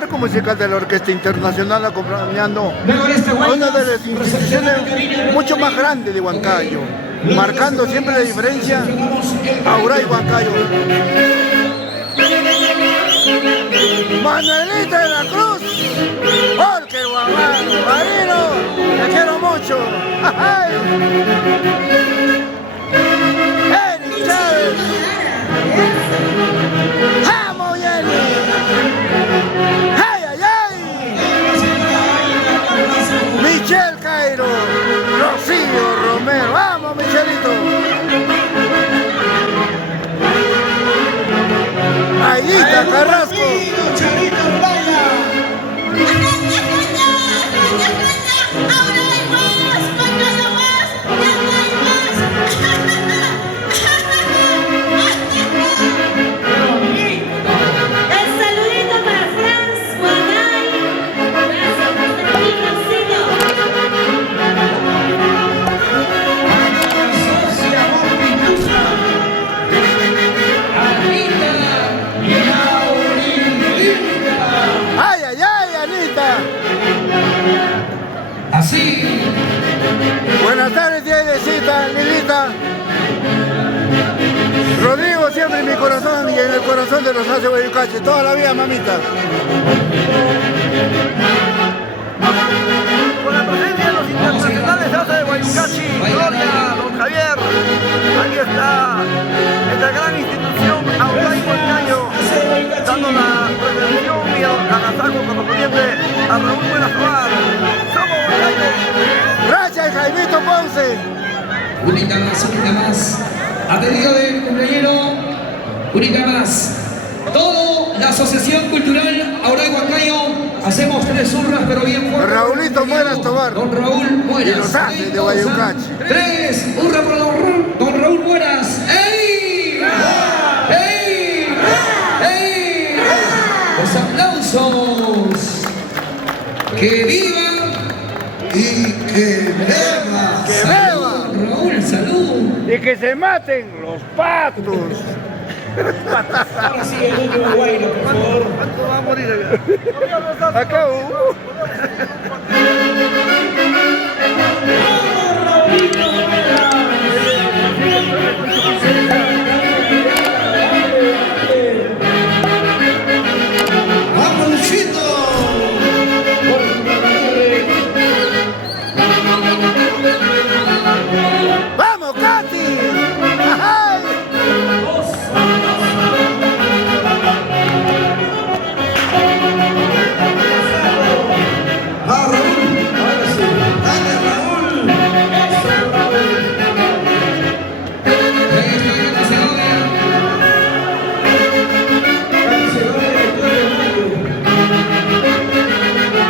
marco musical de la Orquesta Internacional acompañando a una de las instituciones mucho más grandes de Huancayo, marcando siempre la diferencia a Auray Huancayo. Manuelita de la Cruz, porque Marino, te quiero mucho. Eric Chávez, ¡vamos, Jenny! ¡Ay, ay, ay! Michelle Cairo, Rocío Romero, ¡vamos, Michelito! Aidita Carrasco. Así. Buenas tardes, Dianecita, Lilita. Rodrigo siempre en mi corazón y en el corazón de los Hace Guayucachi. Toda la vida, mamita. Con la presencia de los internacionales de Hace Guayucachi, Gloria, don Javier. Aquí está esta gran institución, Auray Huancayo, dando la prevención y el agasajo correspondiente a Raúl Buenas Tobar. ¡Somos Huancayo! Gracias, Jaimito Ponce. Unita más. Atendido del cumpleañero, unita más. Toda la Asociación Cultural Auray Huancayo, hacemos 3 urras, pero bien fuerte. Raúlito Buenas Tobar. Don Raúl Buenas. Y los Hace de Guayucachi. 3 urras para don Raúl Buenas. ¡Ey! ¡Ey! ¡Ey! Los aplausos. ¡Que viva! Y que beba. ¡Que Salud, beba! Raúl, salud. Y que se maten los patos. Ahora sí, el último guayno, por favor. ¿Cuánto va a morir? Acá, ¡Vamos, Luchito! ¡Vamos, Katy! ¡Ay! ¡Va, Raúl! ¡Ahora sí! ¡Dale, Raúl!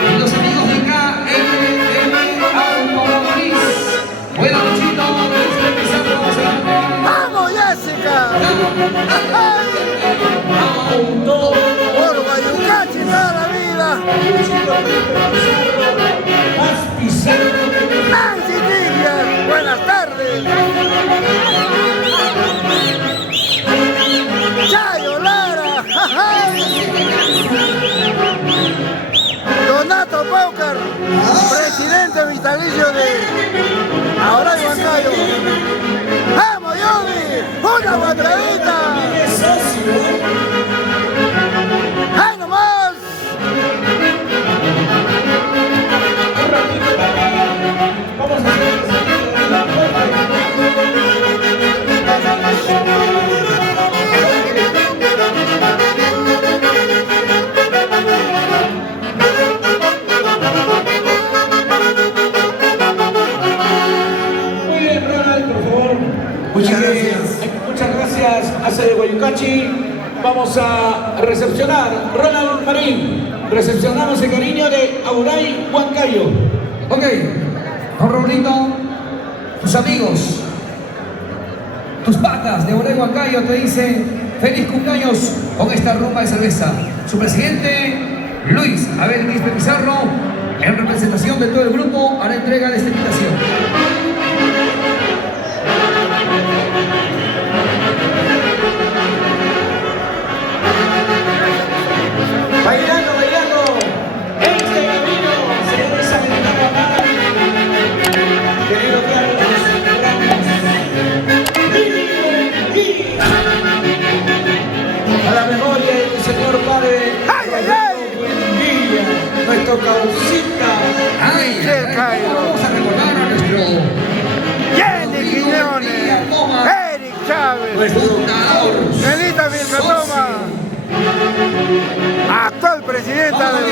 Y los amigos de KMM Automotriz. Buena Luchito, ¡Vamos, Jessica! ¡Ay! Auto. ¡Por Guayucachi toda la vida! ¡Nancy Tibia! ¡Buenas tardes! ¡Chayo Lara! ¡Ay! Donato Paucar, presidente vitalicio de Auray Huancayo. ¡Vamos, Yogi! ¡Una guantadita! ¡Ay, nomás! Muy bien, Ronald, por favor. Muchas gracias. Muchas gracias, Hace de Guayucachi. Vamos a recepcionar, Ronald Marín. Recepcionamos el cariño de Auray Huancayo. Ok, don Raulito, tus amigos, tus patas de Auray Huancayo te dicen feliz cumpleaños con esta rumba de cerveza. Su presidente, Luis Abel Quispe Pizarro, en representación de todo el grupo, hará entrega de esta invitación. Bailando, bailando. nuestro fundador. Elita Vilcatoma, actual presidenta del